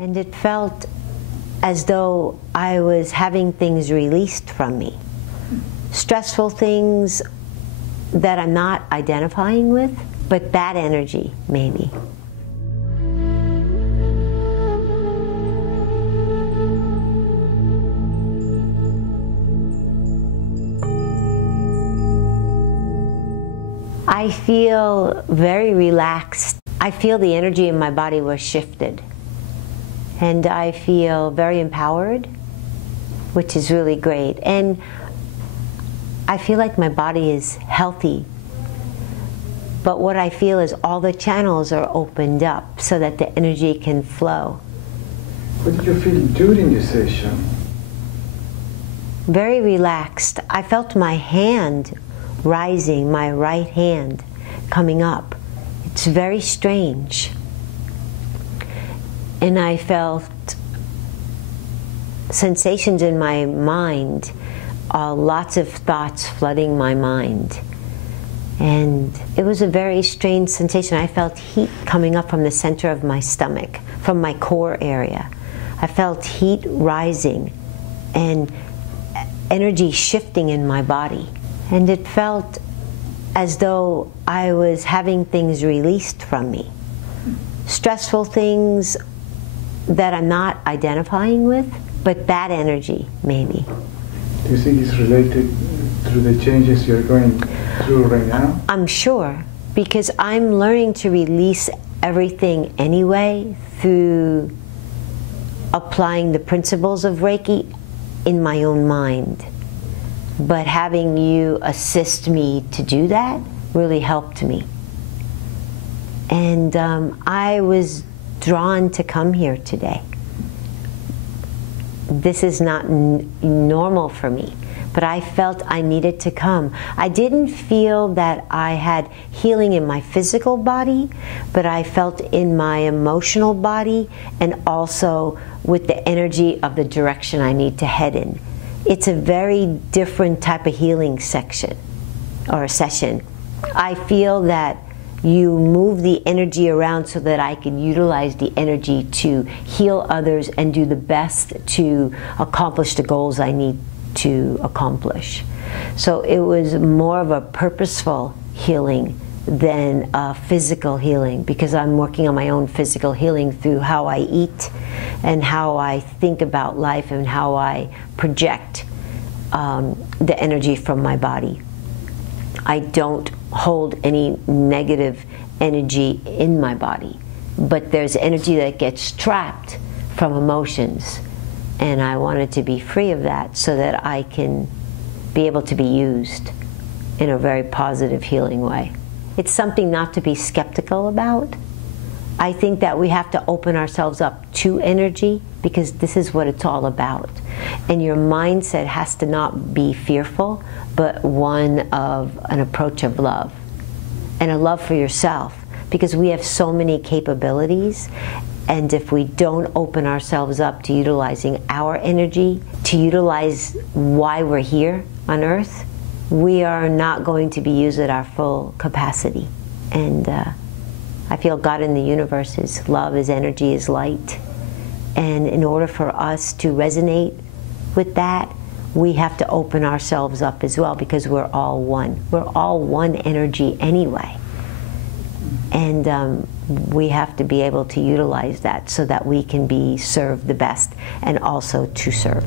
And it felt as though I was having things released from me. Stressful things that I'm not identifying with, but bad energy, maybe. I feel very relaxed. I feel the energy in my body was shifted. And I feel very empowered, which is really great. And I feel like my body is healthy. But what I feel is all the channels are opened up so that the energy can flow. What did you feel during the session? Very relaxed. I felt my hand rising, my right hand coming up. It's very strange. And I felt sensations in my mind, lots of thoughts flooding my mind. And it was a very strange sensation. I felt heat coming up from the center of my stomach, from my core area. I felt heat rising and energy shifting in my body. And it felt as though I was having things released from me. Stressful things that I'm not identifying with, but bad energy, maybe. Do you think it's related to the changes you're going through right now? I'm sure, because I'm learning to release everything anyway through applying the principles of Reiki in my own mind. But having you assist me to do that really helped me. And I was drawn to come here today. This is not normal for me, but I felt I needed to come. I didn't feel that I had healing in my physical body, but I felt in my emotional body and also with the energy of the direction I need to head in. It's a very different type of healing section or session. I feel that you move the energy around so that I can utilize the energy to heal others and do the best to accomplish the goals I need to accomplish. So it was more of a purposeful healing than a physical healing, because I'm working on my own physical healing through how I eat and how I think about life and how I project the energy from my body. I don't hold any negative energy in my body, but there's energy that gets trapped from emotions, and I wanted to be free of that so that I can be able to be used in a very positive, healing way. It's something not to be skeptical about. I think that we have to open ourselves up to energy, because this is what it's all about. And your mindset has to not be fearful, but one of an approach of love, and a love for yourself, because we have so many capabilities. And if we don't open ourselves up to utilizing our energy, to utilize why we're here on earth, we are not going to be used at our full capacity. And I feel God in the universe is love, is energy, is light. And in order for us to resonate with that, we have to open ourselves up as well, because we're all one. We're all one energy anyway. And we have to be able to utilize that so that we can be served the best and also to serve.